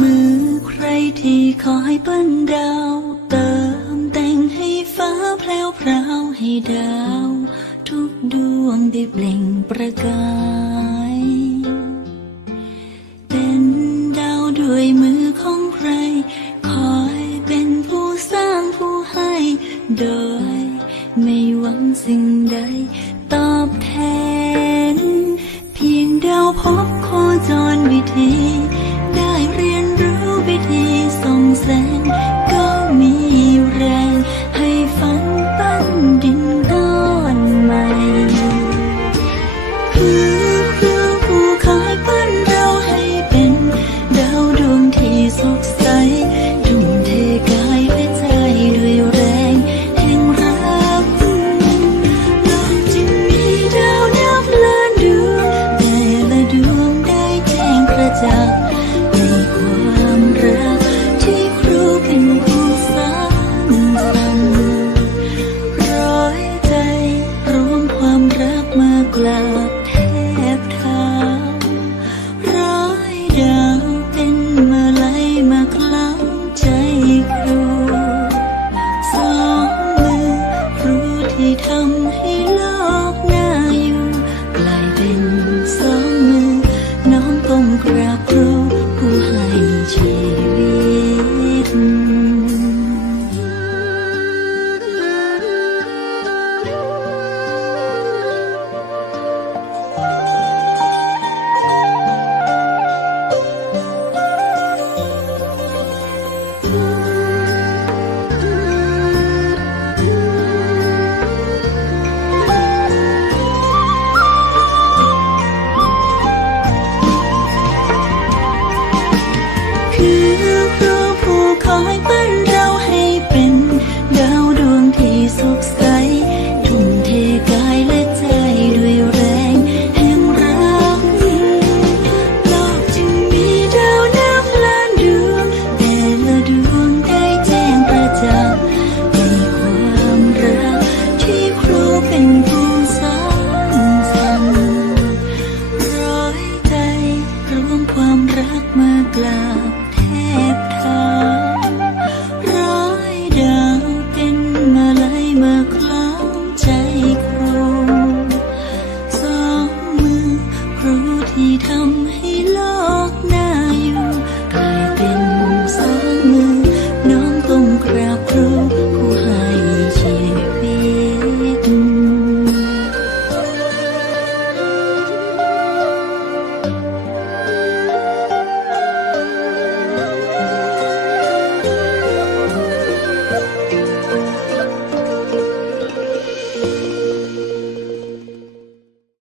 มือใครที่คอยปั้นดาว เติมแต่งให้ฟ้าแพลวพราวให้ดาว ทุกดวงได้เปล่งประกาย เป็นดาวด้วยมือ โดย ไม่หวังสิ่งใดตอบแทน เพียงเดาพบโคจรวิธี thầm hy lâu 啊。